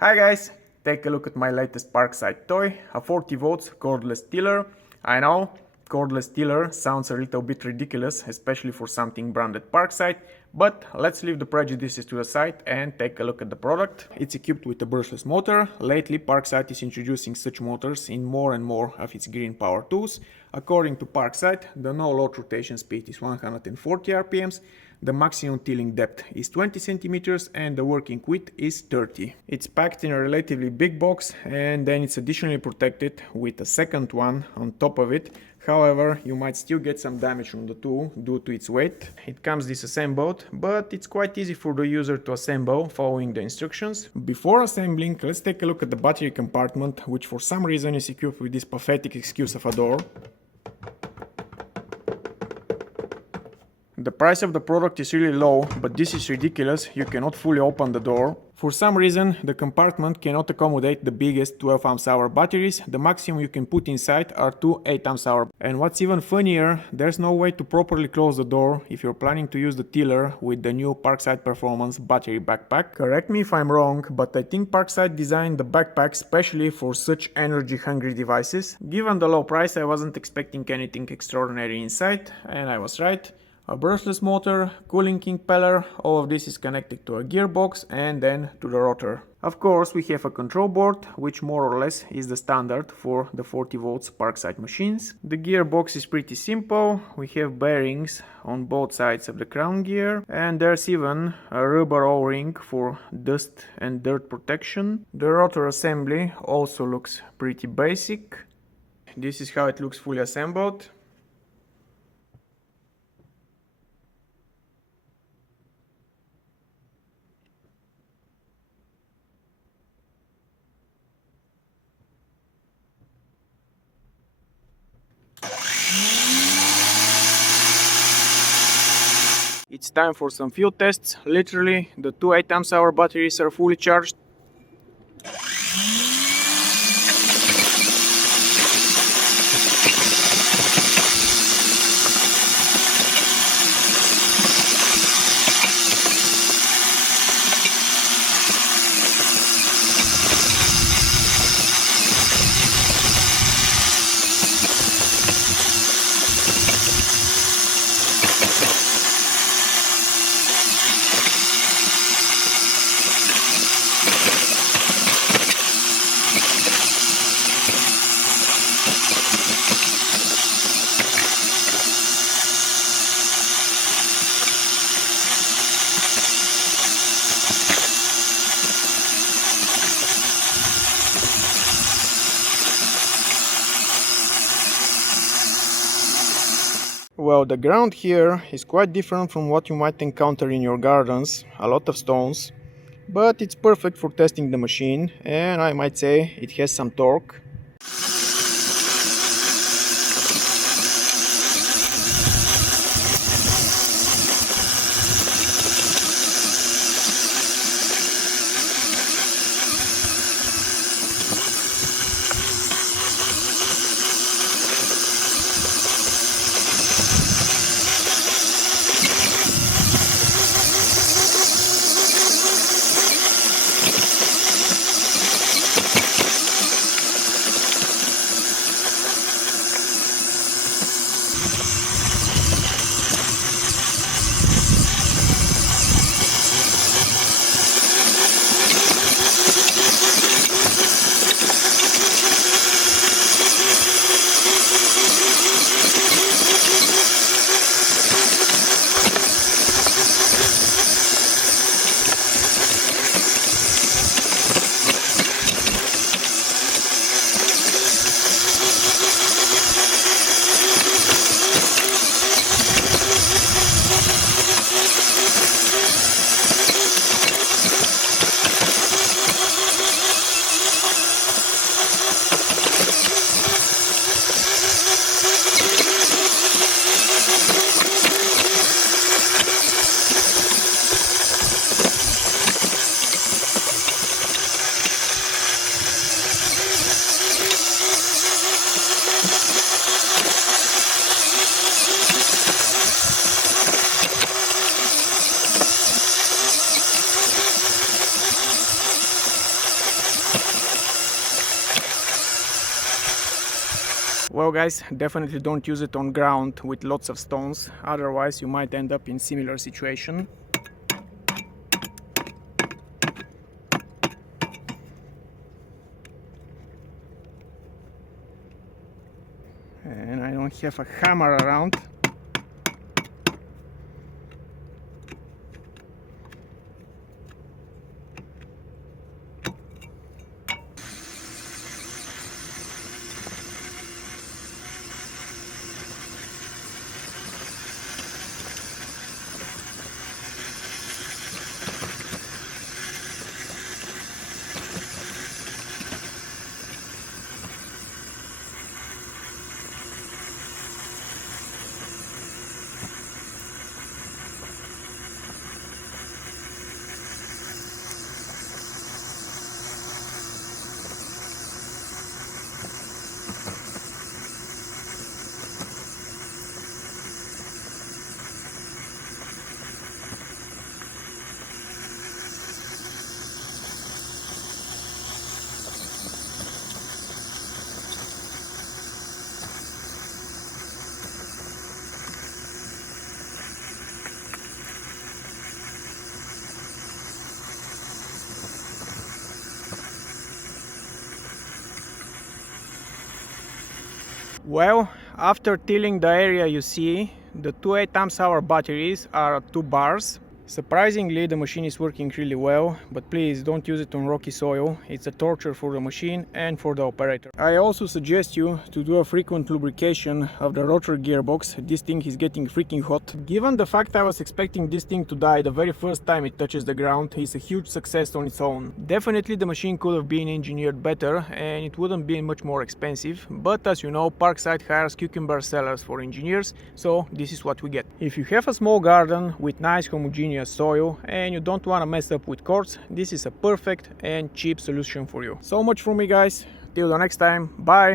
Hi guys, take a look at my latest Parkside toy, a 40 volts cordless tiller. I know, cordless tiller sounds a little bit ridiculous, especially for something branded Parkside, but let's leave the prejudices to the side and take a look at the product. It's equipped with a brushless motor. Lately Parkside is introducing such motors in more and more of its green power tools. According to Parkside, the no-load rotation speed is 140 RPMs, the maximum tilling depth is 20 centimeters and the working width is 30. It's packed in a relatively big box and then it's additionally protected with a second one on top of it. However, you might still get some damage from the tool due to its weight. It comes disassembled, but it's quite easy for the user to assemble following the instructions. Before assembling, let's take a look at the battery compartment, which for some reason is equipped with this pathetic excuse of a door. The price of the product is really low, but this is ridiculous, you cannot fully open the door. For some reason, the compartment cannot accommodate the biggest 12 Ah batteries, the maximum you can put inside are two 8 Ah. And what's even funnier, there's no way to properly close the door if you're planning to use the tiller with the new Parkside Performance battery backpack. Correct me if I'm wrong, but I think Parkside designed the backpack specially for such energy-hungry devices. Given the low price, I wasn't expecting anything extraordinary inside, and I was right. A brushless motor, cooling impeller, all of this is connected to a gearbox and then to the rotor. Of course, we have a control board, which more or less is the standard for the 40 volts Parkside machines. The gearbox is pretty simple. We have bearings on both sides of the crown gear, and there's even a rubber O-ring for dust and dirt protection. The rotor assembly also looks pretty basic. This is how it looks fully assembled. It's time for some field tests. Literally, the two 8 Ah batteries are fully charged. Well, the ground here is quite different from what you might encounter in your gardens, a lot of stones, but it's perfect for testing the machine, and I might say it has some torque. Well guys, definitely don't use it on ground with lots of stones, otherwise you might end up in similar situation. And I don't have a hammer around. Well, after tilling the area you see, the two 8Ah batteries are at 2 bars. Surprisingly, the machine is working really well, but please don't use it on rocky soil. It's a torture for the machine and for the operator. I also suggest you to do a frequent lubrication of the rotor gearbox. This thing is getting freaking hot. Given the fact I was expecting this thing to die the very first time it touches the ground, it's a huge success on its own. Definitely the machine could have been engineered better and it wouldn't be much more expensive, but as you know, Parkside hires cucumber sellers for engineers, so this is what we get. If you have a small garden with nice homogeneous soil and you don't want to mess up with cords, this is a perfect and cheap solution for you. So much from me guys, till the next time, bye!